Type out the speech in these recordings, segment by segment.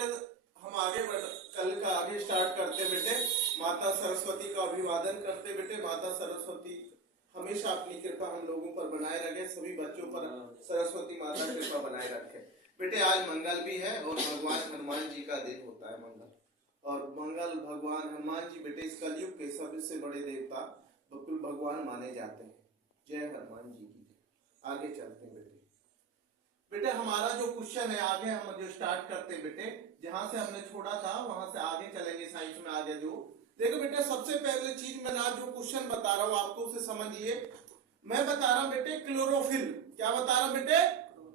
बेटे हम आगे बढ़, कल का आगे स्टार्ट करते बेटे। माता सरस्वती का अभिवादन करते बेटे। माता सरस्वती हमेशा अपनी कृपा हम लोगों पर बनाए रखे, सभी बच्चों पर सरस्वती माता कृपा बनाए रखे बेटे। आज मंगल भी है और भगवान हनुमान जी का दिन होता है मंगल, और मंगल भगवान हनुमान जी बेटे इस कलयुग के सबसे बड़े देवता बकुल भगवान माने जाते हैं। जय हनुमान जी की। आगे चलते हैं बेटे। बेटे हमारा जो क्वेश्चन है आगे हम जो स्टार्ट करते हैं बेटे, जहां से हमने छोड़ा था वहां से आगे चलेंगे साइंस में। आगे जो देखो बेटे, सबसे पहले चीज मैं आज जो क्वेश्चन बता रहा हूं आपको उसे समझिए। मैं बता रहा हूं बेटे क्लोरोफिल। क्या बता रहा हूं बेटे?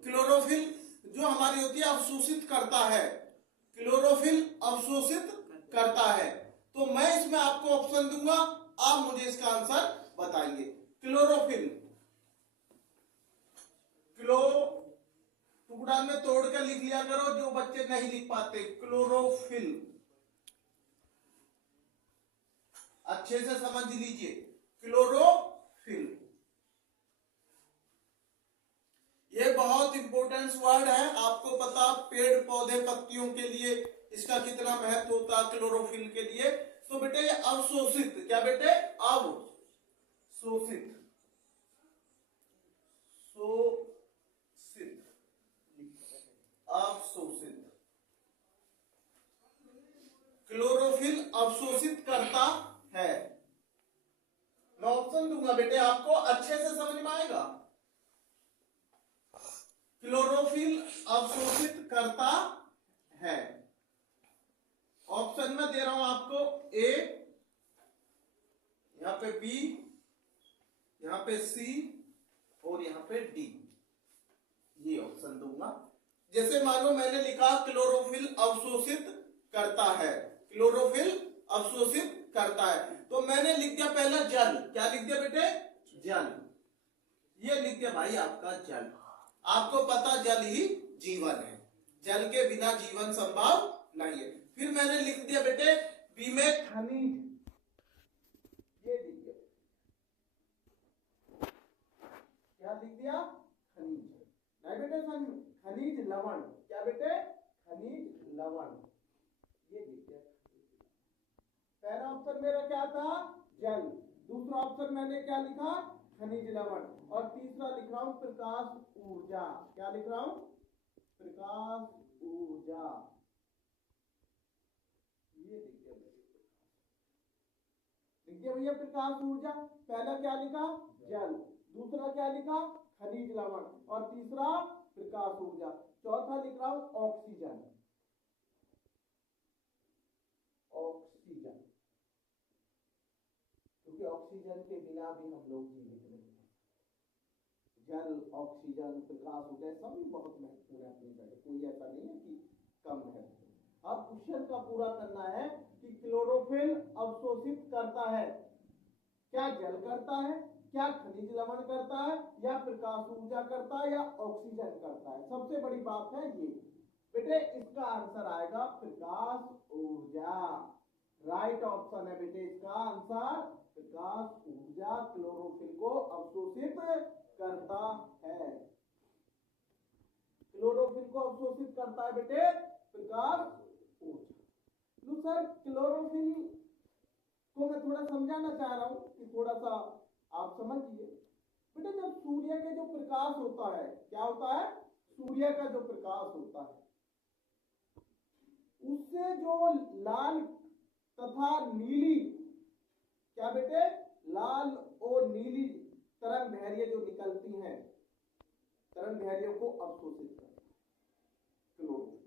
क्लोरोफिल जो हमारी होती है अवशोषित करता है। क्लोरोफिल अवशोषित करता है। तो मैं इसमें आपको ऑप्शन दूंगा, आप मुझे इसका आंसर बताएंगे। क्लोरोफिल, टुकड़ा में तोड़ कर लिख लिया करो जो बच्चे नहीं लिख पाते। क्लोरोफिल अच्छे से समझ लीजिए। क्लोरोफिल ये बहुत इंपॉर्टेंट वर्ड है। आपको पता पेड़ पौधे पत्तियों के लिए इसका कितना महत्व होता है क्लोरोफिल के लिए। तो बेटे अवशोषित, क्या बेटे? अवशोषित, अवशोषित। क्लोरोफिल अवशोषित करता है। मैं ऑप्शन दूंगा बेटे, आपको अच्छे से समझ में आएगा। क्लोरोफिल अवशोषित करता है। ऑप्शन में दे रहा हूं आपको, ए, यहां पे बी, यहां पे सी और यहां पे डी। ये ऑप्शन दूंगा। जैसे मानो मैंने लिखा क्लोरोफिल अवशोषित करता है, क्लोरोफिल अवशोषित करता है, तो मैंने लिख दिया पहला जल। क्या लिख दिया बेटे? जल। ये लिख दिया भाई आपका जल। आपको पता जल ही जीवन है, जल के बिना जीवन संभव नहीं है। फिर मैंने लिख दिया बेटे बी में खनिज। ये लिख दिया, क्या लिख दिया? खनिज। नहीं बेटे खनिज लवण। क्या बेटे? खनिज लवण। ये लिख दिया। पहला ऑप्शन मेरा क्या था? जल। दूसरा ऑप्शन मैंने क्या लिखा? खनिज लवण। और तीसरा लिख रहा हूं प्रकाश ऊर्जा। क्या लिख रहा हूं? प्रकाश ऊर्जा। ये लिख दिया भैया प्रकाश ऊर्जा। पहला क्या लिखा? जल। दूसरा क्या लिखा? खनिज लवण। और तीसरा प्रकाश ऊर्जा। चौथा लिख रहा हूं ऑक्सीजन। ऑक्सीजन, क्योंकि ऑक्सीजन के बिना भी हम लोग जीवित नहीं हैं। जल, ऑक्सीजन, प्रकाश ऊर्जा सभी बहुत महत्वपूर्ण है अपनी जगह, कोई ऐसा नहीं है कि कम महत्वपूर्ण। अब क्वेश्चन का पूरा करना है कि क्लोरोफिल अवशोषित करता है। क्या जल करता है, क्या खनिज लवण करता है, या प्रकाश ऊर्जा करता है, या ऑक्सीजन करता है? सबसे बड़ी बात है ये बेटे, इसका आंसर आएगा प्रकाश ऊर्जा। राइट ऑप्शन है बेटे इसका आंसर प्रकाश ऊर्जा। क्लोरोफिल को अवशोषित करता है। क्लोरोफिल को अवशोषित करता है बेटे प्रकाश ऊर्जा। तो सर क्लोरोफिल को मैं थोड़ा समझाना चाह रहा हूं कि थोड़ा सा आप समझिए बेटे। जब सूर्य के जो प्रकाश होता है, क्या होता है? सूर्य का जो प्रकाश होता है उससे जो लाल तथा नीली, क्या बेटे? लाल और नीली तरंग दैर्घ्य जो निकलती हैं, तरंग दैर्घ्यों को अवशोषित करता है क्लोरोफिल।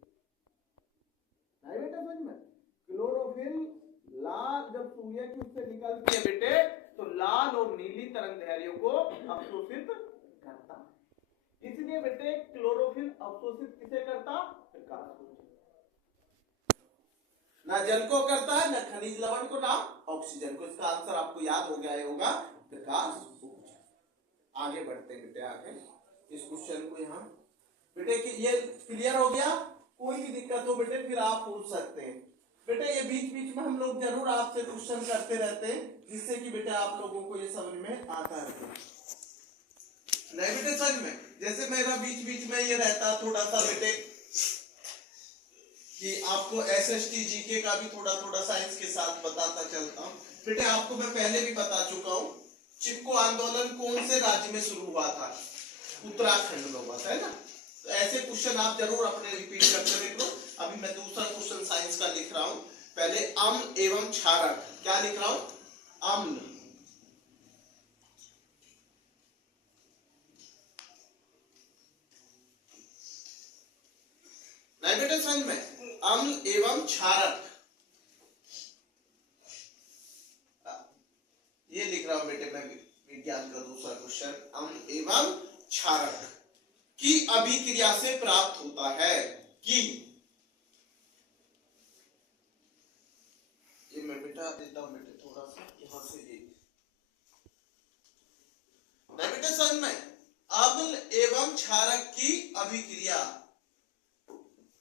नहीं बेटे समझ में? क्लोरोफिल लाल जब सूर्य की उससे निकलती है बेटे, तो लाल और नीली तरंग दैर्घ्यों को अवशोषित करता है। इसलिए बेटे क्लोरोफिल अवशोषित किसे करता? प्रकाश को। ना जल को करता है, ना खनिज लवण को, ना ऑक्सीजन को। इसका आंसर आपको याद हो गया होगा प्रकाश ऊर्जा। आगे बढ़ते हैं बेटे। आगे इस क्वेश्चन को यहाँ बेटे कि ये क्लियर हो गया। कोई भी दिक्कत हो बेटे फिर आप पूछ सकते हैं बेटे। ये बीच बीच में हम लोग जरूर आपसे क्वेश्चन करते रहते हैं, जिससे कि बेटे आप लोगों को ये समझ में आता है। नहीं बेटे समझ में? जैसे मेरा बीच बीच में ये रहता थोड़ा सा बेटे कि आपको एसएसटी जीके का भी थोड़ा थोड़ा साइंस के साथ बताता चलता हूँ। बेटे आपको मैं पहले भी बता चुका हूँ, चिपको आंदोलन कौन से राज्य में शुरू हुआ था? उत्तराखंड में हुआ था, है ना? तो ऐसे क्वेश्चन आप जरूर अपने रिपीट करते देख लो। अभी मैं दूसरा क्वेश्चन साइंस का लिख रहा हूँ। पहले अम्ल एवं क्षारक, क्या लिख रहा हूँ? अम्ल नहीं बेटे समझ में, अम्ल एवं क्षारक, ये लिख रहा हूं बेटे मैं विज्ञान का दूसरा क्वेश्चन। अम्ल एवं क्षारक की अभिक्रिया से प्राप्त होता है कि, ये मैं बिठा देता हूं बेटे थोड़ा सा यहां से, ये नहीं बेटे समझ में, अम्ल एवं क्षारक की अभिक्रिया,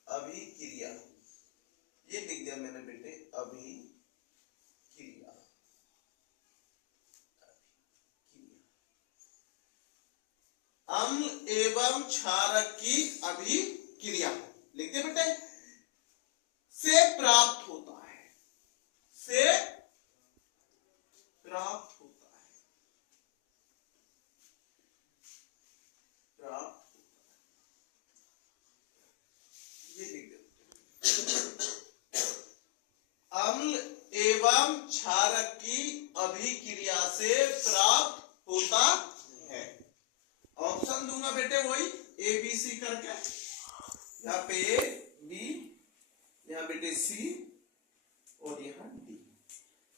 अभिक्रिया ये लिख दिया मैंने बेटे, अभिक्रिया, अम्ल एवं क्षारक की अभिक्रिया लिख दिया बेटे, से प्राप्त होता है, से प्राप्त होता है, प्राप्त अम्ल एवं क्षारक की अभिक्रिया से प्राप्त होता है। ऑप्शन दूंगा बेटे वही ए बी सी करके, यहाँ पे ए बी, यहाँ बेटे सी और यहाँ डी,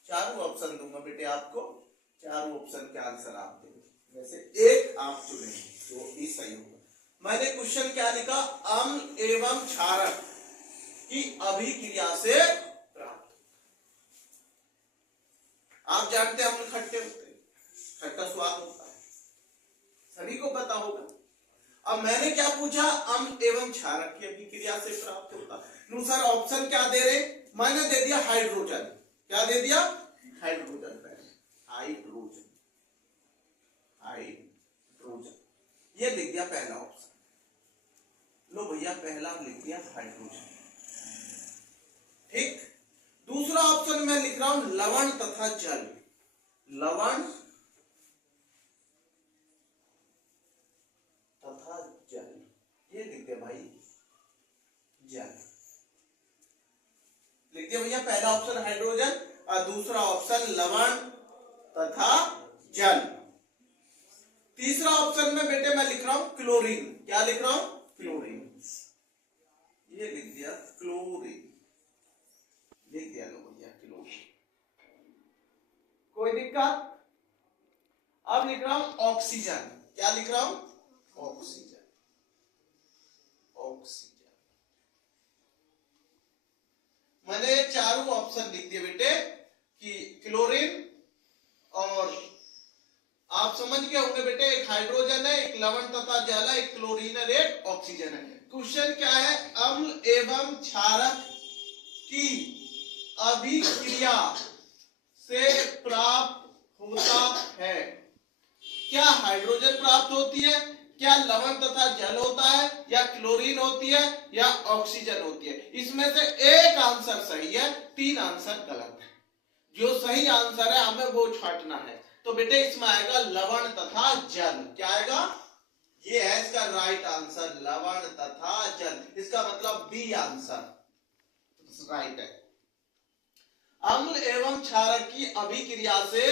चारों ऑप्शन दूंगा बेटे आपको। चारों ऑप्शन के आंसर आप देंगे, वैसे एक आप चुनेंगे तो ही सही होगा। मैंने क्वेश्चन क्या लिखा? अम्ल एवं क्षारक की अभिक्रिया से प्राप्त। आप जानते हैं अम्ल खट्टे होते हैं, खट्टा स्वाद होता है, सभी को पता होगा। अब मैंने क्या पूछा? अम्ल एवं क्षारक की अभिक्रिया से प्राप्त होता। सर ऑप्शन क्या दे रहे? मैंने दे दिया हाइड्रोजन। क्या दे दिया? हाइड्रोजन। हाइड्रोजन, हाइड्रोजन, ये लिख दिया पहला ऑप्शन। लो भैया पहला लिख दिया हाइड्रोजन, ठीक। दूसरा ऑप्शन मैं लिख रहा हूं लवण तथा जल, लवण तथा जल, ये लिख दिया भाई जल, लिख दिया भैया। पहला ऑप्शन हाइड्रोजन और दूसरा ऑप्शन लवण तथा जल। तीसरा ऑप्शन में बेटे मैं लिख रहा हूं क्लोरीन। क्या लिख रहा हूं? क्लोरीन, ये लिख दिया क्लोरीन, लिख दिया लो भैया क्लोरीन, कोई दिक्कत? अब लिख रहा हूं ऑक्सीजन। क्या लिख रहा हूं? Oxygen, oxygen. मैंने चारों ऑप्शन लिख दिए बेटे कि क्लोरीन, और आप समझ गए होंगे बेटे, एक हाइड्रोजन है, एक लवण तथा जल है, एक क्लोरीन है, एक ऑक्सीजन है। क्वेश्चन क्या है? अम्ल एवं क्षारक की अभिक्रिया से प्राप्त होता है। क्या हाइड्रोजन प्राप्त होती है, क्या लवण तथा जल होता है, या क्लोरीन होती है, या ऑक्सीजन होती है? इसमें से एक आंसर सही है, तीन आंसर गलत है। जो सही आंसर है हमें वो छांटना है। तो बेटे इसमें आएगा लवण तथा जल। क्या आएगा? ये है इसका राइट आंसर, लवण तथा जल। इसका मतलब बी आंसर राइट है। अम्ल एवं क्षारक की अभिक्रिया से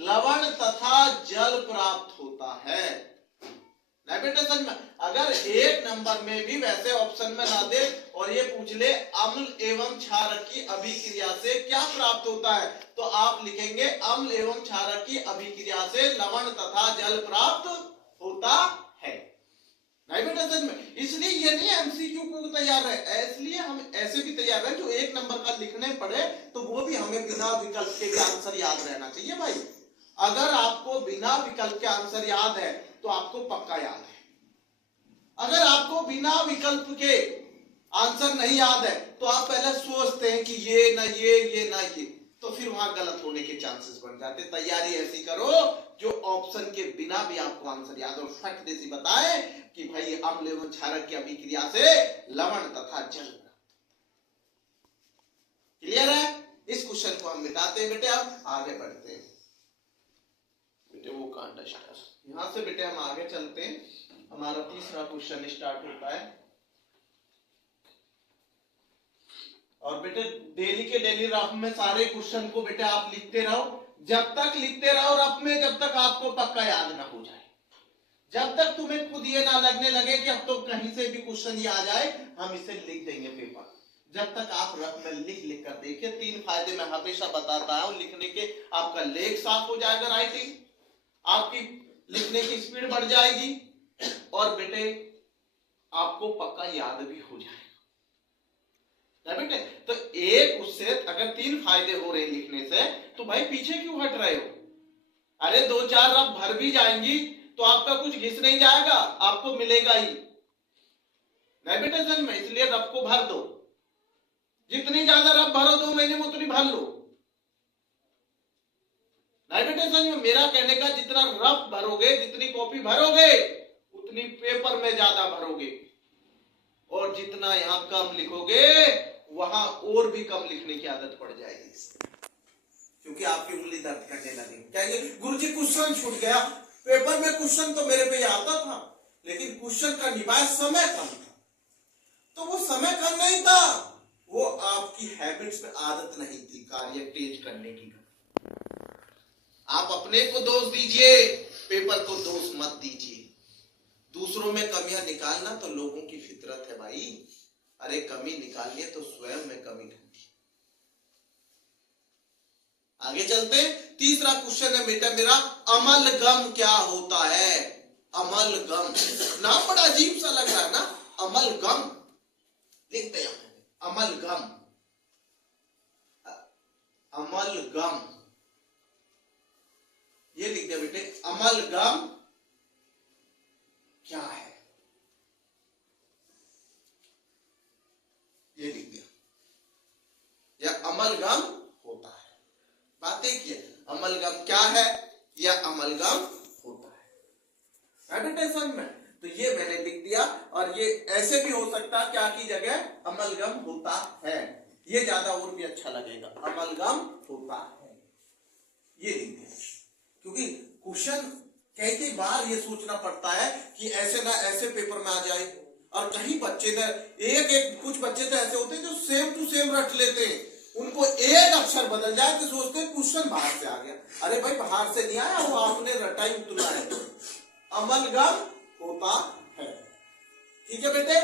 लवण तथा जल प्राप्त होता है। नहीं बेटे समझ में, अगर एक नंबर में भी वैसे ऑप्शन में ना दे और ये पूछ ले अम्ल एवं क्षारक की अभिक्रिया से क्या प्राप्त होता है, तो आप लिखेंगे अम्ल एवं क्षारक की अभिक्रिया से लवण तथा जल प्राप्त होता है। नहीं बेटा समझ में, इसलिए ये नहीं एमसीक्यू को तैयार है, इसलिए हम ऐसे भी तैयार है जो एक नंबर का लिखने पड़े तो वो भी हमें बिना विकल्प के भी आंसर याद रहना चाहिए भाई। अगर आपको बिना विकल्प के आंसर याद है तो आपको पक्का याद है। अगर आपको बिना विकल्प के आंसर नहीं याद है तो आप पहले सोचते हैं कि ये ना ये ना ये, तो फिर वहां गलत होने के चांसेस बन जाते। तैयारी ऐसी करो जो ऑप्शन के बिना भी आपको आंसर याद हो, फट जैसी बताए कि भाई अम्ल एवं क्षारक की अभिक्रिया से लवण तथा जल। हम मिटाते हैं बेटे, अब आगे बढ़ते हैं बेटे। वो कांटा स्टार यहां से बेटे हम आगे चलते हैं, हमारा तीसरा क्वेश्चन स्टार्ट होता है। और बेटे डेली के डेली रफ में सारे क्वेश्चन को बेटे आप लिखते रहो, जब तक लिखते रहो रफ में, जब तक आपको पक्का याद ना हो जाए, जब तक तुम्हें खुद ये ना लगने लगे कि अब तो कहीं से भी क्वेश्चन ये आ जाए हम इसे लिख देंगे पेपर, जब तक आप रफ में लिख लिख कर देखिए। 3 फायदे मैं हमेशा बताता हूं लिखने के, आपका लेख साफ हो जाएगा, राइटिंग आपकी लिखने की स्पीड बढ़ जाएगी, और बेटे आपको पक्का याद भी हो जाएगा बेटे। तो एक उससे अगर 3 फायदे हो रहे लिखने से, तो भाई पीछे क्यों हट रहे हो? अरे 2-4 रफ भर भी जाएंगी तो आपका कुछ घिस नहीं जाएगा, आपको मिलेगा ही नहीं बेटे सर में, इसलिए रफ को भर दो, जितनी ज्यादा रफ भरो 2 महीने में उतनी भर लो, नहीं बेटे सर में। मेरा कहने का जितना रफ भरोगे, जितनी कॉपी भरोगे, उतनी पेपर में ज्यादा भरोगे, और जितना यहां कम लिखोगे वहां और भी कम लिखने की आदत पड़ जाएगी, क्योंकि आपकी उंगली दर्द करने लगेगी। कहेंगे गुरुजी क्वेश्चन छूट गया, पेपर में क्वेश्चन तो मेरे पे आता था, लेकिन क्वेश्चन का निभाए समय कम था। तो वो समय कम नहीं था, वो आपकी हैबिट्स में आदत नहीं थी कार्य तेज करने की। आप अपने को दोष दीजिए, पेपर को दोष मत दीजिए। दूसरों में कमियां निकालना तो लोगों की फितरत है भाई, अरे कमी निकालनी है तो स्वयं में कमी ढूंढिए। आगे चलते, तीसरा क्वेश्चन है बेटा मेरा, अमलगम क्या होता है? अमलगम नाम बड़ा अजीब सा लग रहा है ना, अमलगम लिखते हैं, अमलगम, अमलगम ये लिख दिया बेटे, अमलगम क्या है ये लिख दिया, या अमलगम होता है। बात एक ही है, अमलगम क्या है या अमलगम होता है मेडिटेशन में, तो ये मैंने लिख दिया। और ये ऐसे भी हो सकता है क्या की जगह अमलगम होता है, ये ज्यादा और भी अच्छा लगेगा, अमलगम होता है ये लिख दिया। क्योंकि क्वेश्चन कई बार ये सोचना पड़ता है कि ऐसे ना ऐसे पेपर में आ जाए, और कहीं बच्चे ना कुछ बच्चे तो ऐसे होते हैं जो सेम टू सेम रट लेते हैं, उनको एक अक्षर बदल जाए तो सोचते हैं क्वेश्चन बाहर से आ गया। अरे भाई बाहर से नहीं आया, वो आपने रटा ही उतरा है, अमलगम होता है। ठीक है बेटे,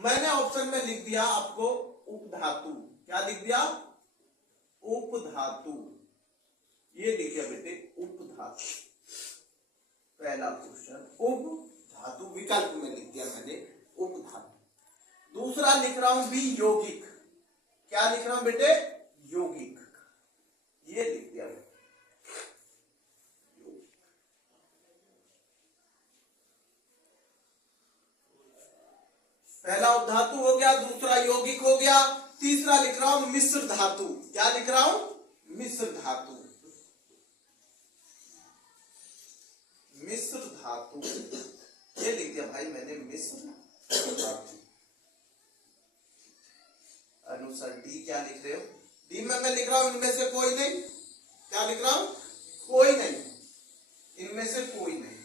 मैंने ऑप्शन में लिख दिया आपको उपधातु, क्या लिख दिया? उपधातु, ये लिख दिया बेटे उपधातु, पहला क्वेश्चन उपधातु, विकल्प में लिख दिया मैंने उपधातु। दूसरा लिख रहा हूं भी यौगिक, क्या लिख रहा हूं बेटे? यौगिक, ये लिख दिया बेटे यौगिक। पहला उपधातु हो गया, दूसरा यौगिक हो गया, तीसरा लिख रहा हूं मिश्र धातु, क्या लिख रहा हूं? मिश्र धातु, मिश्र धातु ये लिख दिया भाई मैंने मिश्र धातु। अनुसार डी क्या लिख रहे हो? डी में मैं लिख रहा हूं इनमें से कोई नहीं, क्या लिख रहा हूं? कोई नहीं, इनमें से कोई नहीं,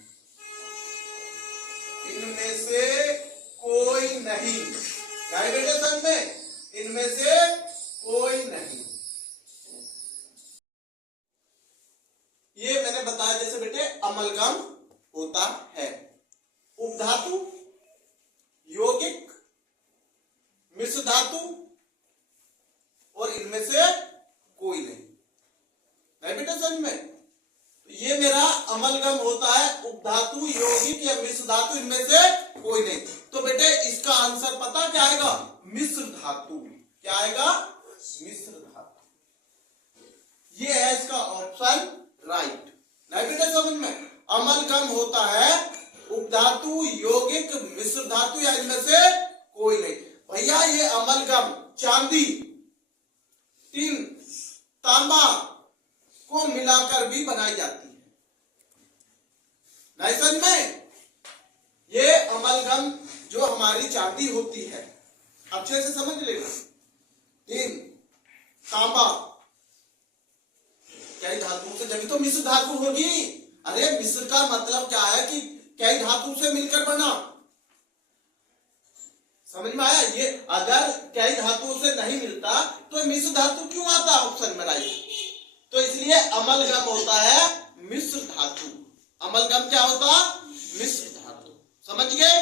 इनमें से कोई नहीं, क्या है बेटे सन में? इनमें से कोई नहीं। ये मैंने बताया जैसे बेटे अमलगम होता है, उपधातु, यौगिक, मिश्र धातु, और इनमें से कोई नहीं बेटा समझ में। ये मेरा अमलगम होता है, उपधातु, यौगिक या मिश्र धातु, इनमें से कोई नहीं। तो बेटे इसका आंसर पता क्या आएगा? मिश्र धातु, क्या आएगा? मिश्र धातु, ये है इसका ऑप्शन राइट। नहीं बेटा समझ में, अमलगम होता है उपधातु, यौगिक, मिश्र धातु या इनमें से कोई नहीं। भैया ये अमलगम चांदी, टिन, तांबा को मिलाकर भी बनाई जाती है, नहीं समझ में? ये अमलगम जो हमारी चांदी होती है, अच्छे से समझ लेना, टिन, तांबा मिश्र धातु होगी। अरे मिश्र का मतलब क्या है कि कई धातु से मिलकर बना, समझ में आया? ये अगर कई धातुओं से नहीं मिलता तो मिश्र धातु क्यों आता ऑप्शन में राइट? तो इसलिए अमलगम होता है मिश्र धातु। अमलगम क्या होता? मिश्र धातु। समझ गए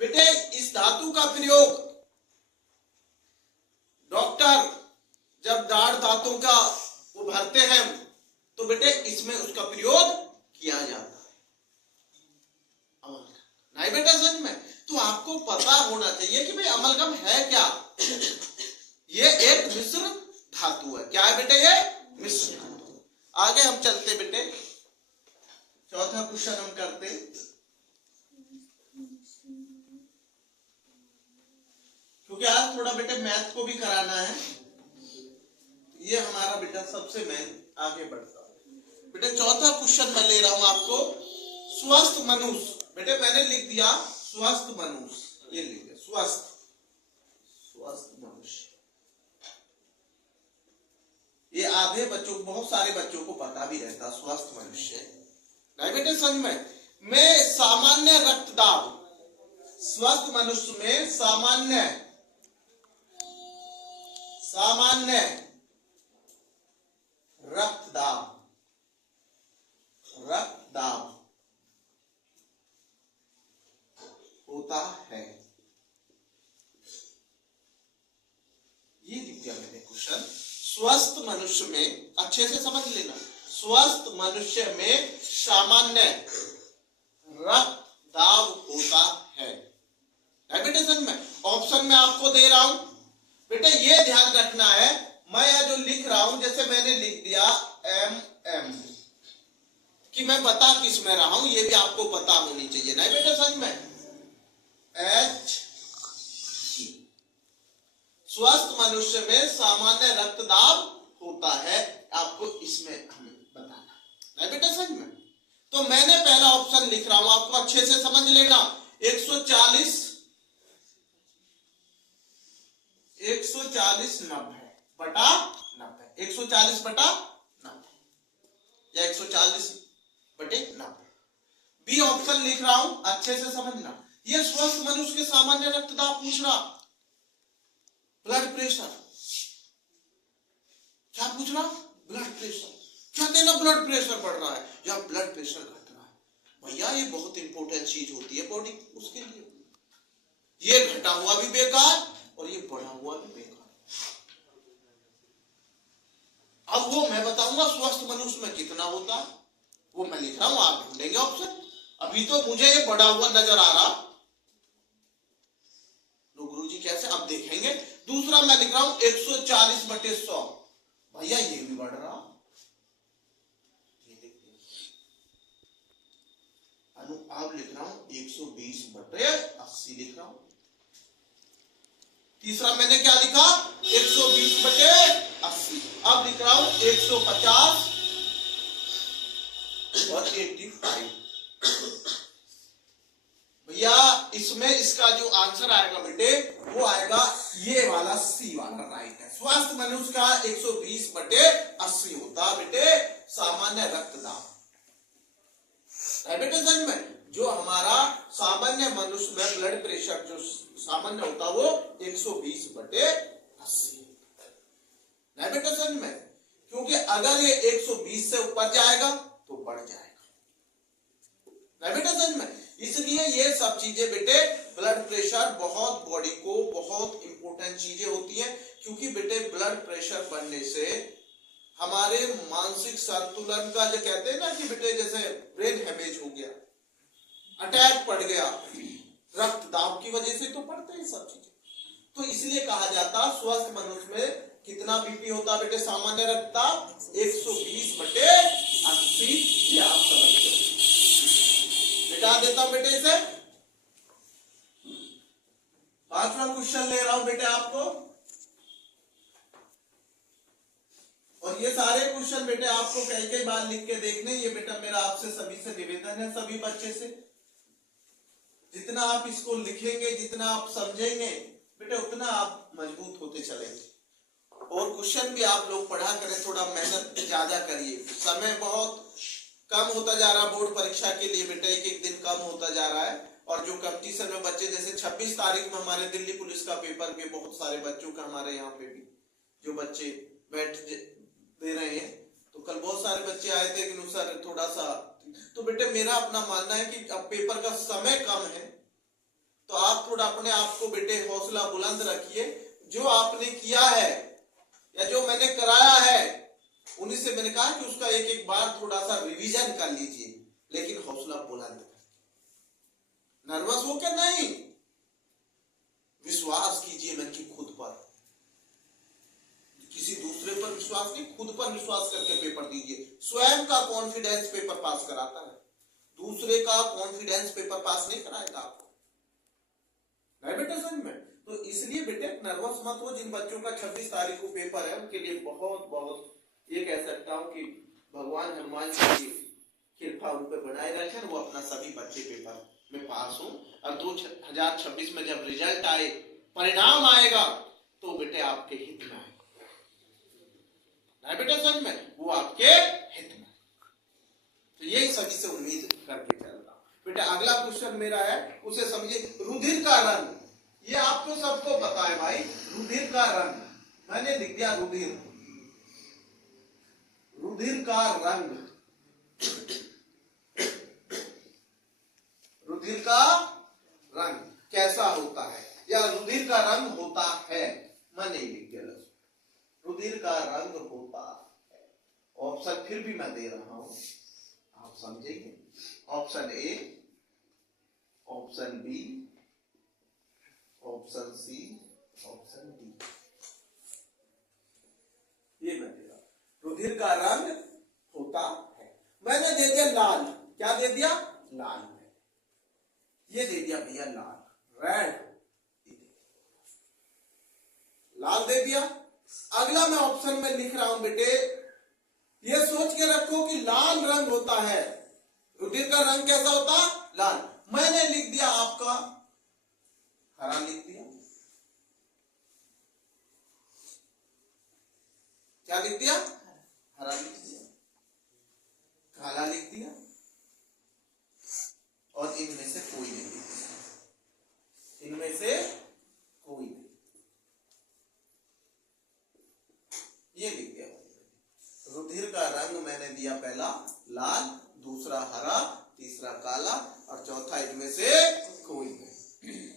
बेटे? इस धातु का प्रयोग डॉक्टर जब दाढ़ दांतों का वो भरते हैं तो बेटे इसमें उसका प्रयोग किया जाता है अमलगम। नहीं बेटा समझ में? तो आपको पता होना चाहिए कि भाई अमलगम है क्या। ये एक मिश्र धातु है। क्या है बेटे? ये मिश्र धातु। आगे हम चलते बेटे, चौथा क्वेश्चन हम करते। क्योंकि आज थोड़ा बेटे मैथ को भी कराना है, ये हमारा बेटा सबसे मेन आगे बढ़ता है। बेटे चौथा क्वेश्चन मैं ले रहा हूं आपको, स्वस्थ मनुष्य। बेटे मैंने लिख दिया स्वस्थ मनुष्य, ये लिख दिया स्वस्थ मनुष्य। ये आधे बच्चों, बहुत सारे बच्चों को पता भी रहता स्वस्थ मनुष्य। नहीं बेटे समझ में सामान्य रक्तदाब, स्वस्थ मनुष्य में सामान्य रक्तदाब होता है। ये लिख दिया मैंने क्वेश्चन। स्वस्थ मनुष्य में, अच्छे से समझ लेना, स्वस्थ मनुष्य में सामान्य रक्तदाब होता है। डायबिटीज में ऑप्शन में आपको दे रहा हूं बेटा, ये ध्यान रखना है। मैं यह जो लिख रहा हूं, जैसे मैंने लिख दिया MM, कि मैं बता किस में रहा हूं, ये भी आपको पता होनी चाहिए। नहीं बेटा समझ में? H, स्वस्थ मनुष्य में सामान्य रक्तदाब होता है, आपको इसमें हमें बताना। नहीं बेटा समझ में? तो मैंने पहला ऑप्शन लिख रहा हूं, आपको अच्छे से समझ लेना। 140 90 बटा 90, 140 बटा 90 या 140 बटे 90। बी ऑप्शन लिख रहा हूं, अच्छे से समझना। ये स्वस्थ मनुष्य के सामान्य रक्तदाब पूछ रहा, ब्लड प्रेशर। क्या पूछ रहा? Blood pressure. क्या देना? ब्लड प्रेशर बढ़ रहा है या ब्लड प्रेशर घट रहा है। भैया ये बहुत इंपॉर्टेंट चीज होती है बॉडी उसके लिए। ये घटा हुआ भी बेकार और ये बढ़ा हुआ भी बेकार। अब वो मैं बताऊंगा स्वस्थ मनुष्य में कितना होता, वो मैं लिख रहा हूं, आप ढूंढेंगे ऑप्शन। अभी तो मुझे ये बढ़ा हुआ नजर आ रहा, गुरुजी कैसे, अब देखेंगे। दूसरा मैं लिख रहा हूं 140 बटे 100, भैया ये भी बढ़ रहा। ये देखिए अब लिख रहा हूं 120 बटे 80 लिख रहा हूं। तीसरा मैंने क्या लिखा? 120 बटे 80। अब लिख रहा हूं 150 और 85। भैया इसमें इसका जो आंसर आएगा बेटे वो आएगा ये वाला, सी वाला राइट है। स्वस्थ मनुष्य का 120 बटे 80 होता बेटे सामान्य रक्तदाब। डायबिटीज में जो हमारा सामान्य मनुष्य में ब्लड प्रेशर जो सामान्य होता वो 120 बटे 80। डायबिटीज में क्योंकि अगर ये 120 से ऊपर जाएगा तो बढ़ जाएगा डायबिटीज में। इसलिए ये सब चीजें बेटे, ब्लड प्रेशर बहुत बॉडी को बहुत इंपॉर्टेंट चीजें होती हैं, क्योंकि बेटे ब्लड प्रेशर बढ़ने से हमारे मानसिक संतुलन का जो कहते हैं ना कि बेटे जैसे ब्रेन हैमेज हो गया, अटैक पड़ गया, रक्तदाब की वजह से तो पड़ते हैं सब चीजें। तो इसलिए कहा जाता स्वस्थ मनुष्य में कितना बीपी होता बेटे सामान्य रक्तदाब 120 बटे 80। ये आप समझते हो, मिटा देता हूं बेटे इसे। पांचवा क्वेश्चन ले रहा हूं बेटे आपको, और ये सारे क्वेश्चन बेटे आपको कई बार लिख के देखने। ये बेटा मेरा आपसे सभी से निवेदन है, सभी बच्चे से, जितना आप इसको लिखेंगे, जितना आप समझेंगे बेटे, उतना आप मजबूत होते चलेंगे। और क्वेश्चन भी आप लोग पढ़ा करें, थोड़ा मेहनत ज्यादा करिए। समय बहुत कम होता जा रहा बोर्ड परीक्षा के लिए बेटा, एक एक दिन कम होता जा रहा है। और जो कंपटीशन में बच्चे, जैसे 26 तारीख में हमारे दिल्ली पुलिस का पेपर भी, बहुत सारे बच्चों का हमारे यहाँ पे भी जो बच्चे बैठ दे रहे हैं, तो कल बहुत सारे बच्चे आए थे कि सर थोड़ा सा, तो बेटे मेरा अपना मानना है कि अब पेपर का समय कम है, तो आप थोड़ा अपने आप को बेटे हौसला बुलंद रखिए। जो आपने किया है या जो मैंने कराया है, उन्हीं से मैंने कहा कि उसका एक एक बार थोड़ा सा रिवीजन कर लीजिए, लेकिन हौसला बुलंद करके, नर्वस हो के नहीं, विश्वास कीजिए मन की खुद पर, किसी दूसरे पर विश्वास नहीं, खुद पर विश्वास करके पेपर दीजिए। स्वयं का कॉन्फिडेंस पेपर पास कराता है, दूसरे का कॉन्फिडेंस पेपर पास नहीं कराएगा आपको, नहीं बेटे समझ में। तो इसलिए बेटे नर्वस मत हो। जिन बच्चों का 26 तारीख को पेपर है, उनके लिए बहुत बहुत ये कह सकता हूं कि भगवान हनुमान जी की कृपा उन पर बनाए रखें, वो अपना सभी बच्चे पेपर में पास हो। और 2026 में जब रिजल्ट आए, परिणाम आएगा, तो बेटे आपके हित में आएगा, नहीं बेटे समझ में, वो आपके हित में। तो यही सभी से उम्मीद करके चलता हूं बेटा। अगला क्वेश्चन मेरा है, उसे समझिए। रुधिर का रंग, ये आपको सबको पता है भाई, रुधिर का रंग मैंने लिख दिया, रुधिर, रुधिर का रंग, रुधिर का रंग कैसा होता है, या रुधिर का रंग होता है, मैंने लिख दिया, रुधिर का रंग होता है। ऑप्शन फिर भी मैं दे रहा हूं, आप समझेंगे। Option A, option B, option C, option D. ये मैं दे रहा हूं, रुधिर का रंग होता है। मैंने दे दिया लाल, क्या दे दिया, लाल, ये दे दिया भैया लाल, रेड, लाल दे दिया। अगला मैं ऑप्शन में लिख रहा हूं बेटे, ये सोच के रखो कि लाल रंग होता है, रुधिर का रंग कैसा होता, लाल। मैंने लिख दिया आपका हरा, लिख दिया, क्या लिख दिया, हरा लिख दिया, काला लिख दिया, और इनमें से कोई नहीं लिख दिया, इनमें से कोई नहीं, ये लिख दिया। रुधिर का रंग मैंने दिया पहला लाल, दूसरा हरा, तीसरा काला, और चौथा इनमें से कोई नहीं।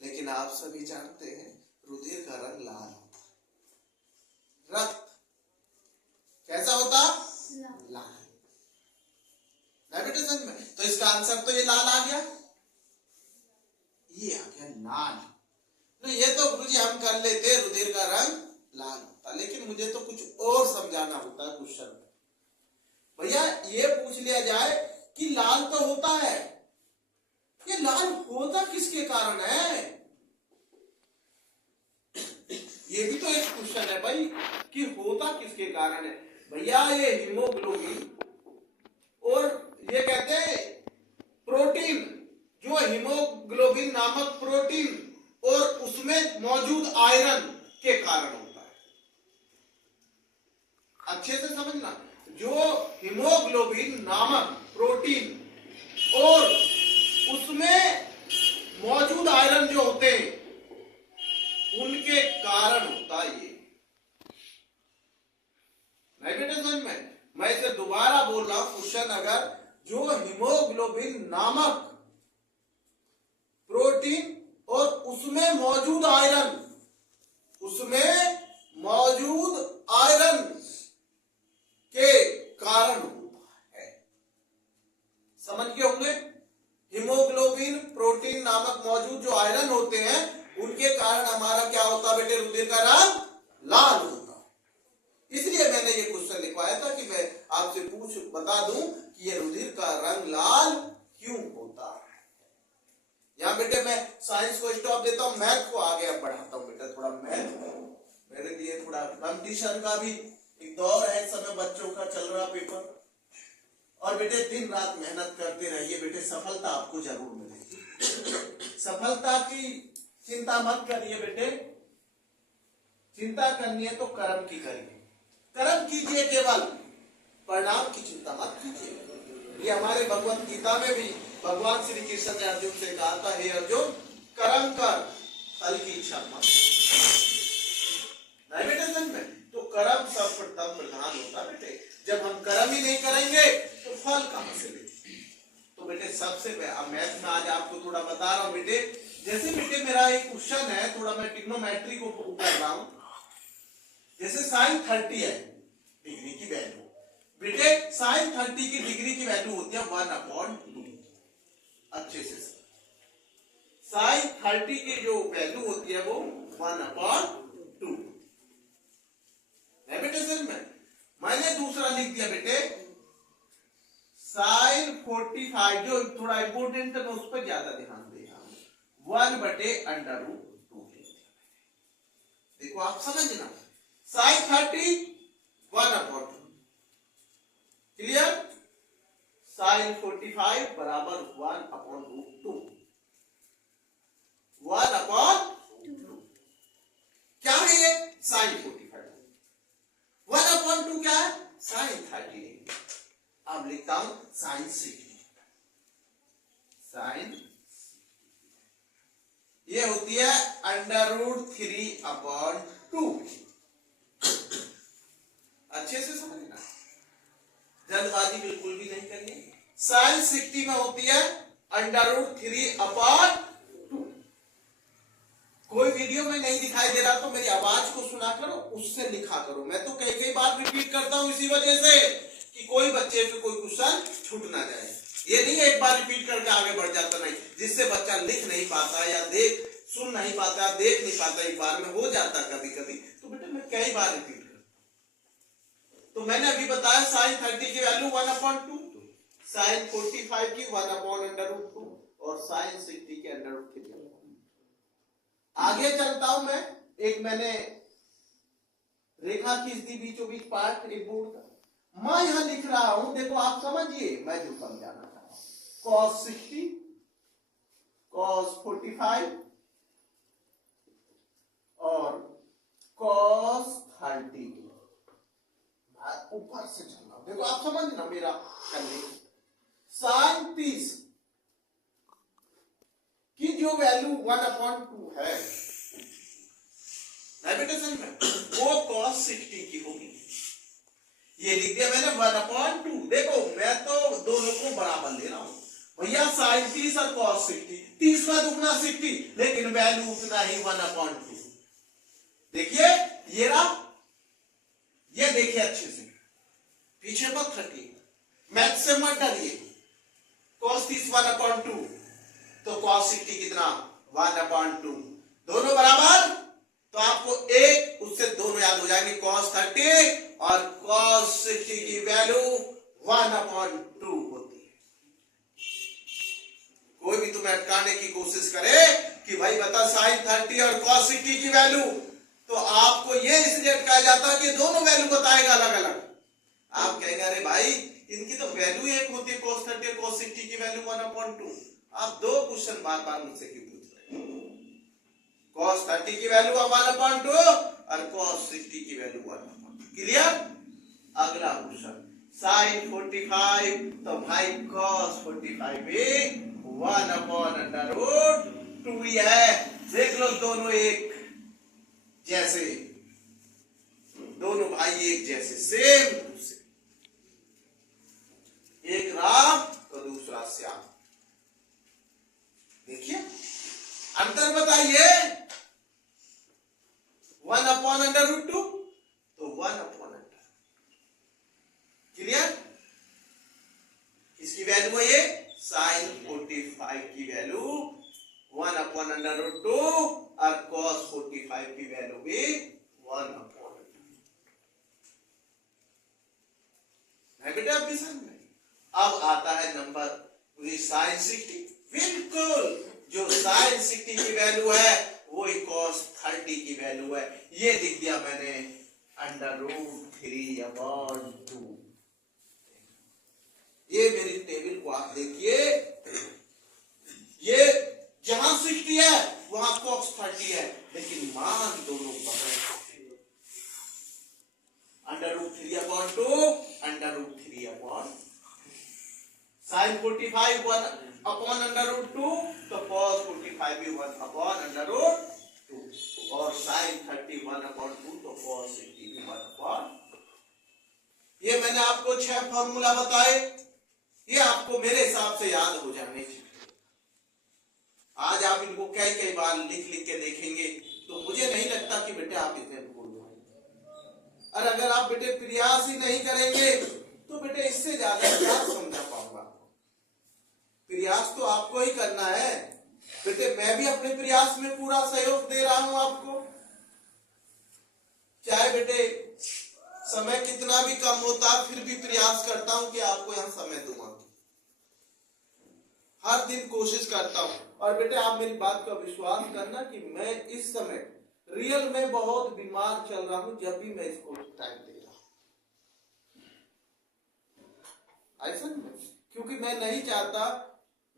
लेकिन आप सभी जानते हैं रुधिर का रंग लाल होता है। रक्त कैसा होता, लाल, डायबिटीज में। तो इसका आंसर तो ये लाल आ गया, ये आ गया लाल। तो ये तो गुरुजी हम कर लेते रुधिर का रंग लाल होता, लेकिन मुझे तो कुछ और समझाना होता है क्वेश्चन में। भैया ये पूछ लिया जाए कि लाल तो होता है, ये लाल होता किसके कारण है, ये भी तो एक क्वेश्चन है भाई कि होता किसके कारण है। भैया ये हीमोग्लोबिन और ये कहते हैं प्रोटीन, जो हीमोग्लोबिन नामक प्रोटीन और उसमें मौजूद आयरन के कारण होता है। अच्छे से समझना, जो हीमोग्लोबिन नामक प्रोटीन और उसमें मौजूद आयरन जो होते हैं, उनके कारण होता है ये। नहीं बेटे समझ में, मैं इसे दोबारा बोल रहा हूं क्वेश्चन, अगर जो हीमोग्लोबिन नामक प्रोटीन और उसमें मौजूद आयरन, उसमें मौजूद आयरन के कारण होता है, समझ गए होंगे। हीमोग्लोबिन प्रोटीन नामक मौजूद जो आयरन होते हैं, उनके कारण हमारा क्या होता बेटे, रुधिर का रंग लाल होता। इसलिए मैंने ये क्वेश्चन लिखवाया था कि मैं आपसे बता दूं कि ये रुधिर का रंग लाल क्यों होता है। यहां बेटे मैं साइंस को स्टॉप देता हूं, मैथ को आगे बढ़ाता हूं बेटा। थोड़ा मैथ मेरे लिए थोड़ा कंपटीशन का भी एक दौर है, इस समय बच्चों का चल रहा पेपर, और बेटे दिन रात मेहनत करते रहिए बेटे, सफलता आपको जरूर मिलेगी। सफलता की चिंता मत करिए बेटे, चिंता करनी है तो कर्म की करिए, कर्म कीजिए, केवल परिणाम की चिंता मत कीजिए। ये हमारे भगवत गीता में भी भगवान श्री कृष्ण ने अर्जुन से कहा था, हे अर्जुन कर्म कर, फल की इच्छा मत। नहीं बेटे समझ में, तो कर्म सर्वप्रथम प्रधान होता बेटे। जब हम कर्म ही नहीं करेंगे तो फल कहां से लेंगे? तो बेटे सबसे मैथ में आज आपको थोड़ा बता रहा हूं बेटे। जैसे बेटे मेरा एक क्वेश्चन है, थोड़ा मैं ट्रिग्नोमेट्री को कर रहा हूं। जैसे sin 30 है डिग्री की वैल्यू, बेटे sin 30 की डिग्री की वैल्यू होती है 1/2। अच्छे से sin 30 की जो वैल्यू होती है वो 1/2 है बेटे। सर मैंने दूसरा लिख दिया बेटे sin 45, जो थोड़ा इंपोर्टेंट है, मैं उस पर ज्यादा ध्यान दे रहा हूं, 1/√2। देखो आप समझना, sin 30 1/2, क्लियर। sin 45 बराबर 1/√2, 1/2 क्या है ये? sin 45, 1/2 क्या है? sin 30। अब लिखता हूं sin 60, sin ये होती है √3/2। अच्छे से समझना, जल्दबाजी बिल्कुल भी नहीं करनी। sin 60 में होती है √3/2। कोई वीडियो में नहीं दिखाई दे रहा तो मेरी आवाज को सुना करो, उससे लिखा करो। मैं तो कई कई बार रिपीट करता हूं इसी वजह से कि कोई बच्चे से कोई क्वेश्चन छूट ना जाए। ये नहीं है एक बार रिपीट करके आगे बढ़ जाता, नहीं, जिससे बच्चा लिख नहीं पाता या सुन नहीं पाता, देख नहीं पाता, एक बार में हो जाता कभी कभी, तो बेटे मैं कई बार रिपीट करता। तो मैंने अभी बताया sin 30 की वैल्यू 1/2, sin 45 की 1/√2 और sin 60 की √3। आगे चलता हूं मैं, एक मैंने रेखा खींच दी बीचों बीच पार्ट एक बोर्ड का, मैं यहां लिख रहा हूं, देखो आप समझिए मैं जो समझाना चाह रहा हूं। cos 60, cos 45 और cos 30 ऊपर से चलना, देखो आप समझना मेरा करने। sin 30 की जो वैल्यू 1/2 है में, वो cos 60 की होगी। ये लिख दिया मैंने 1/2। देखो मैं तो दोनों को बराबर ले रहा हूं भैया, sin 30 और cos 60, 30 का दुगना 60, लेकिन वैल्यू उतना ही 1/2। देखिए ये रहा, ये देखिए अच्छे से, पीछे मत हटिए, मैथ से मत डरिए। cos 30 1/2 तो cos 60 कितना? 1/2, दोनों बराबर। तो आपको एक उससे दोनों याद हो जाएंगे, cos 30 और cos 60 की वैल्यू 1/2 होती है। कोई भी तुम्हें अटकाने की कोशिश करे कि भाई बता sin 30 और cos 60 की वैल्यू, तो आपको ये इसलिए अटकाया जाता है कि दोनों वैल्यू बताएगा अलग अलग। आप कहेंगे अरे भाई इनकी तो वैल्यू एक होती है, cos 30 और cos 60 की वैल्यू 1/2। आप दो क्वेश्चन बार बार मुझसे क्यों पूछ रहे हैं? cos 30 की वैल्यू 1/2 और cos 60 की वैल्यू 1/2। क्लियर। अगला क्वेश्चन sin 45, तो भाई cos 45 भी 1/√2 ही है। देख लो दोनों एक जैसे, दोनों भाई एक जैसे, सेम टू सेम, एक राम तो दूसरा श्याम। देखिए अंतर बताइए, 1/√2 तो 1/2। क्लियर। इसकी वैल्यू है ये sin 45 की वैल्यू 1/√2 और cos 45 की वैल्यू भी 1/2 है बेटा। आपकी समझ में अब आता है नंबर sin 60। बिल्कुल जो sin 60 की वैल्यू है वो cos 30 की वैल्यू है। ये लिख दिया मैंने √3/2। ये मेरी टेबल को आप देखिए, ये जहां 60 है वहां cos 30 है, लेकिन मान दोनों बदल। साइन 45 1 अपॉन अंडर रूट 2, तो कॉस 45 भी 1 अपॉन अंडर रूट 2, और साइन 30 1 अपॉन 2, तो कॉस 60 भी 1 अपॉन। ये मैंने आपको 6 फॉर्मूला बताए, ये आपको मेरे हिसाब से याद हो जाने चाहिए। आज आप इनको कई कई बार लिख लिख के देखेंगे तो मुझे नहीं लगता कि बेटे आप इतने भूल जाएंगे। और अगर आप बेटे प्रयास ही नहीं करेंगे तो बेटे इससे ज्यादा क्या समझा पाऊंगा। प्रयास तो आपको ही करना है बेटे, मैं भी अपने प्रयास में पूरा सहयोग दे रहा हूं आपको। चाहे बेटे समय कितना भी कम होता, फिर भी प्रयास करता हूं कि आपको यहां समय दूंगा, हर दिन कोशिश करता हूं। और बेटे आप मेरी बात का विश्वास करना कि मैं इस समय रियल में बहुत बीमार चल रहा हूं जब भी मैं इसको टाइम दे रहा हूं, ऐसा नहीं, क्योंकि मैं नहीं चाहता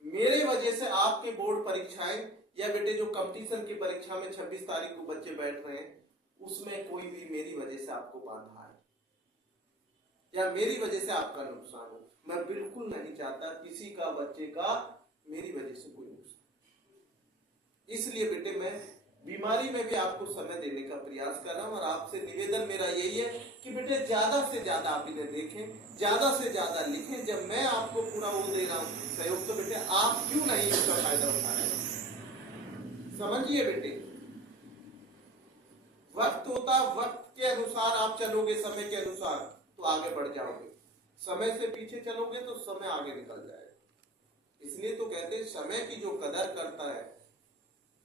मेरे वजह से आपके बोर्ड परीक्षाएं या बेटे जो कंपटीशन की परीक्षा में 26 तारीख को बच्चे बैठ रहे हैं उसमें कोई भी मेरी वजह से आपको बाधा आए या मेरी वजह से आपका नुकसान हो। मैं बिल्कुल नहीं चाहता किसी का बच्चे का मेरी वजह से कोई नुकसान। इसलिए बेटे मैं बीमारी में भी आपको समय देने का प्रयास कर रहा हूं, और आपसे निवेदन मेरा यही है कि बेटे ज्यादा से ज्यादा आप इन्हें देखें, ज्यादा से ज्यादा लिखें। जब मैं आपको पूरा वो दे रहा हूं सहयोग, तो बेटे आप क्यों नहीं इसका फायदा उठा रहे हैं। समझिए बेटे, वक्त होता, वक्त के अनुसार आप चलोगे, समय के अनुसार तो आगे बढ़ जाओगे। समय से पीछे चलोगे तो समय आगे निकल जाएगा। इसलिए तो कहते हैं समय की जो कदर करता है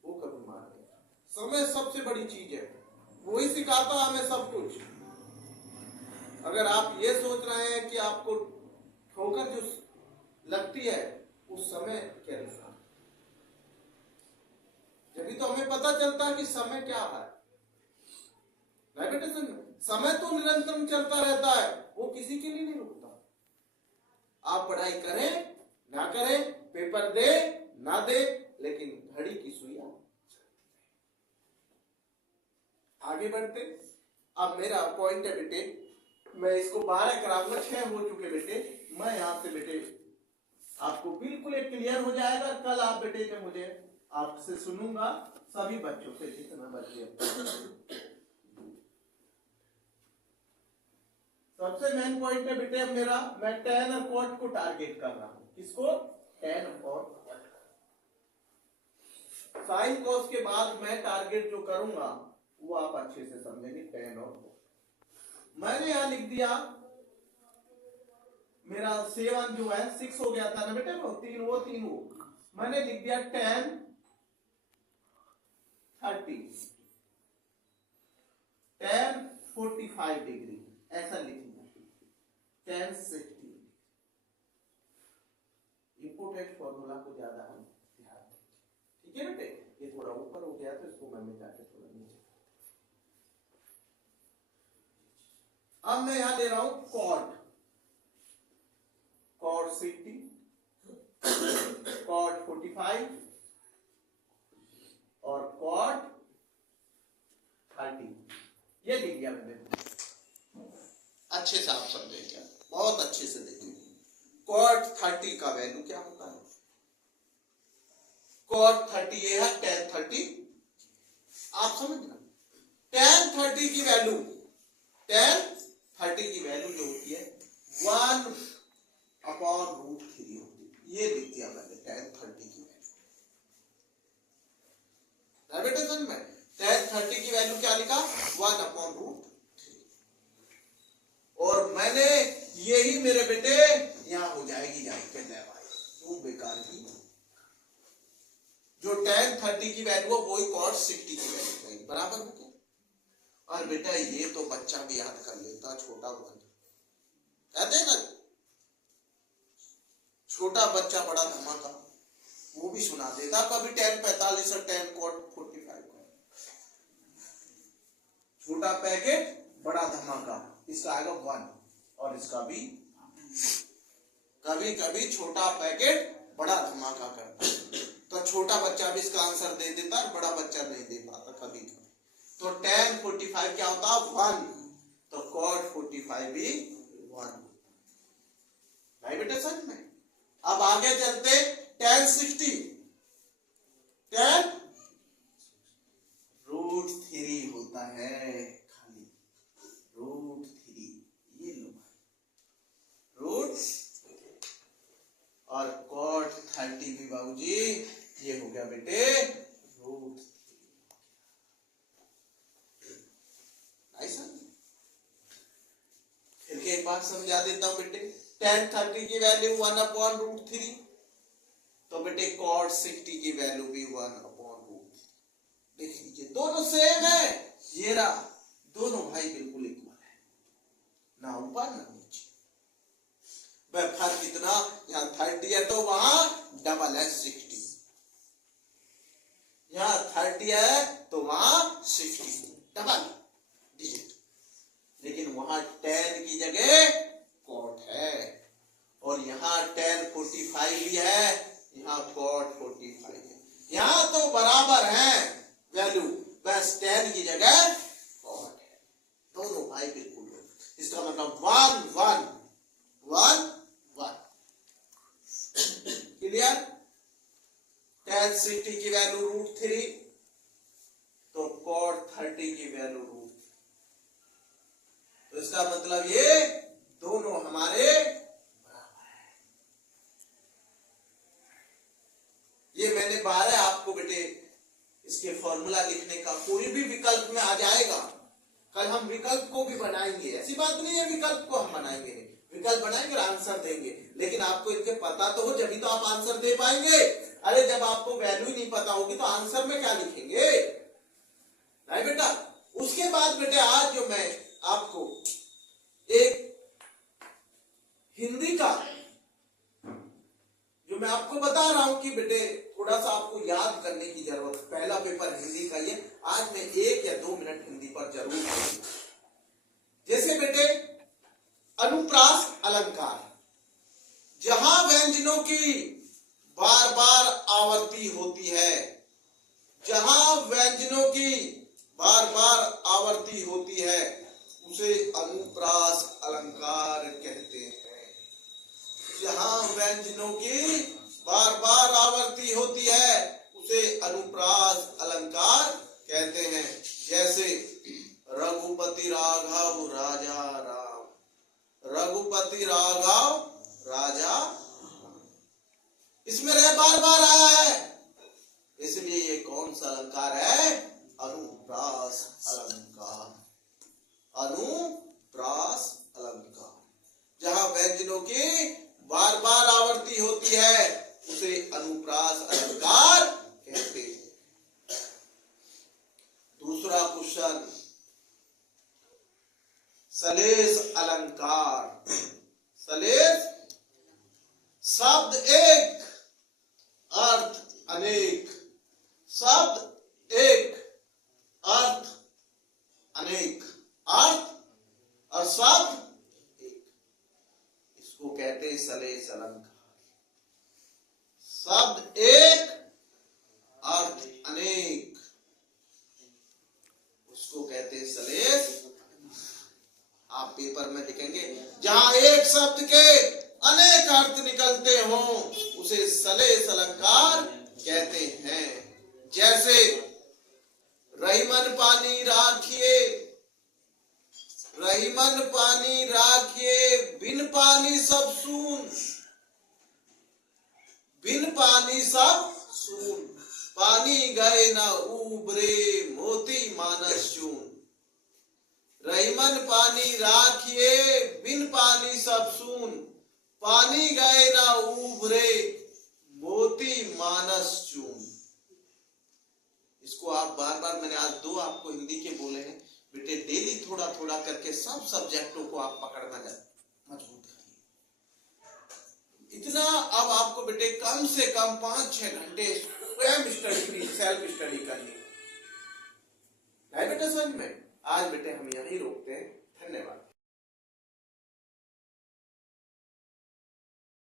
वो कभी मार नहीं। समय सबसे बड़ी चीज है, वही सिखाता हमें सब कुछ। अगर आप ये सोच रहे हैं कि आपको ठोकर जो लगती है उस समय के अनुसार, जब तो हमें पता चलता है कि समय क्या है। समय तो निरंतर चलता रहता है, वो किसी के लिए नहीं रुकता। आप पढ़ाई करें ना करें, पेपर दे ना दे, लेकिन घड़ी की सुइयां आगे बढ़ते। अब मेरा पॉइंट है बेटे, मैं इसको 12 कराऊंगा, 6 हो चुके बेटे। मैं यहां से बेटे आपको बिल्कुल एक क्लियर हो जाएगा। कल आप बेटे जब मुझे आपसे सुनूंगा सभी बच्चों से, जितना बच्चे सबसे मेन पॉइंट है बेटे अब मेरा, मैं tan और cot को टारगेट कर रहा हूं। किसको? tan और cot। साइन cos के बाद मैं टारगेट जो करूंगा वो आप अच्छे से समझेंगे, tan और cot। मैंने यहां लिख दिया मेरा 7 जो है 6 हो गया था ना बेटे, वो 3 वो मैंने लिख दिया tan 30 tan 45 डिग्री, ऐसा लिख दिया tan 60। इंपोर्टेंट फॉर्मूला को ज्यादा हम ध्यान दें, ठीक है बेटे। ये थोड़ा ऊपर हो गया तो इसको मैंने जाके थोड़ा नीचे। अब मैं यहां ले रहा हूं cot 60, cot 45 और cot 30। ये लिख दिया मैंने, अच्छे से आप समझेंगे, बहुत अच्छे से देखिए। cot 30 का वैल्यू क्या होता है? cot 30 ये है tan 30, आप समझना। tan 30 की वैल्यू, tan 30 की वैल्यू जो होती है 1/√3 होती है। ये लिख दिया मैंने tan 30 की वैल्यू। बेटे समझ में, tan 30 की वैल्यू क्या लिखा? 1/√3। और मैंने यही मेरे बेटे यहां हो जाएगी जाके वो बेकार की, जो tan 30 की वैल्यू है वही cot 60 की वैल्यू है, बराबर हो गया। और बेटा ये तो बच्चा भी याद कर लेता, छोटा कहते हैं ना, छोटा बच्चा बड़ा धमाका, वो भी सुना देता कभी tan 45 और tan cot 45 का। छोटा पैकेट बड़ा धमाका, इसका आएगा 1, और इसका भी कभी कभी छोटा पैकेट बड़ा धमाका करता है, तो छोटा बच्चा भी इसका आंसर दे देता है, बड़ा बच्चा नहीं दे पाता कभी कभी। तो tan 45 क्या होता है? 1, तो cot 45 भी 1। भाई बेटा समझ में, अब आगे चलते, tan 60, tan √3 होता है, खाली √3, ये लो √, और cot 30 भी बाबूजी ये हो गया बेटे √3। ऐसा फिर के एक बात समझा देता हूं बेटे, tan 30 की वैल्यू 1/√3, तो बेटे cot 60 की वैल्यू भी 1/√3। देख लीजिए दोनों सेम है, ये रहा, दोनों भाई बिल्कुल इक्वल है, ना ऊपर ना नीचे। वह फर्क कितना, यहाँ 30 है तो वहां डबल है 60, यहाँ 30 है तो वहां 60, डबल डिजिट। लेकिन वहां tan की जगह cot है, और यहाँ tan 45 भी है, यहाँ cot 45 है, यहाँ तो बराबर है वैल्यू, बस tan की जगह cot है, दोनों भाई बिल्कुल है। इसका मतलब 1 1 1 1, क्लियर। tan 60 की वैल्यू √3, तो cot 30 की वैल्यू √3, तो इसका मतलब ये दोनों हमारे बराबर है। ये मैंने 12 आपको बेटे इसके फॉर्मूला लिखने का, कोई भी विकल्प में आ जाएगा, कल हम विकल्प को भी बनाएंगे, ऐसी बात नहीं है विकल्प को हम बनाएंगे, विकल्प बनाएंगे और आंसर देंगे, लेकिन आपको इनके पता तो हो, जब तो आप आंसर दे पाएंगे। अरे जब आपको वैल्यू नहीं पता होगी तो आंसर में क्या लिखेंगे, नहीं बेटा। उसके बाद बेटे आज जो मैं आपको एक हिंदी का जो मैं आपको बता रहा हूं कि बेटे थोड़ा सा आपको याद करने की जरूरत, पहला पेपर हिंदी का ये, आज मैं 1 या 2 मिनट हिंदी पर जरूर करूंगा। जैसे बेटे अनुप्रास अलंकार, जहां व्यंजनों की बार बार आवर्ती होती है, जहां व्यंजनों की बार बार आवर्ती होती है, उसे अनुप्रास अलंकार कहते हैं। जहां व्यंजनों की बार बार आवर्ती होती है, उसे अनुप्रास अलंकार कहते हैं। जैसे रघुपति राघव राजा राम, रघुपति राघव राजा, इसमें रह बार बार आया है, इसलिए ये कौन सा अलंकार है, अनुप्रास अलंकार, अनुप्रास अलंकार। जहां व्यंजनों की बार बार आवर्ती होती है, उसे अनुप्रास अलंकार कहते हैं। दूसरा क्वेश्चन, सलेश अलंकार। सलेश शब्द एक अर्थ अनेक, शब्द एक अर्थ अनेक, अर्थ और शब्द एक, इसको कहते हैं सलेश अलंकार। शब्द एक अर्थ अनेक, उसको कहते हैं सलेश। आप पेपर में लिखेंगे, जहां एक शब्द के अनेक अर्थ निकलते हों, उसे सलेश अलंकार कहते हैं। जैसे रहीमन पानी राखिए, रहीमन पानी राखिए, बिन पानी सब सून, बिन पानी सब सून, पानी गए न उबरे, मोती मानस चून। रहीमन पानी राखिए, बिन पानी सब सून, पानी गए न उबरे, मोती मानस चून। इसको आप बार बार, मैंने आज 2 आपको हिंदी के बोले हैं बेटे, डेली थोड़ा थोड़ा करके सब सब्जेक्टों को आप पकड़ना मजबूत करिए। इतना अब आपको बेटे कम से कम 5-6 घंटे स्वयं स्टडी, सेल्फ स्टडी करिए, नहीं बेटे समझ में। आज बेटे हम यहीं रोकते हैं, धन्यवाद।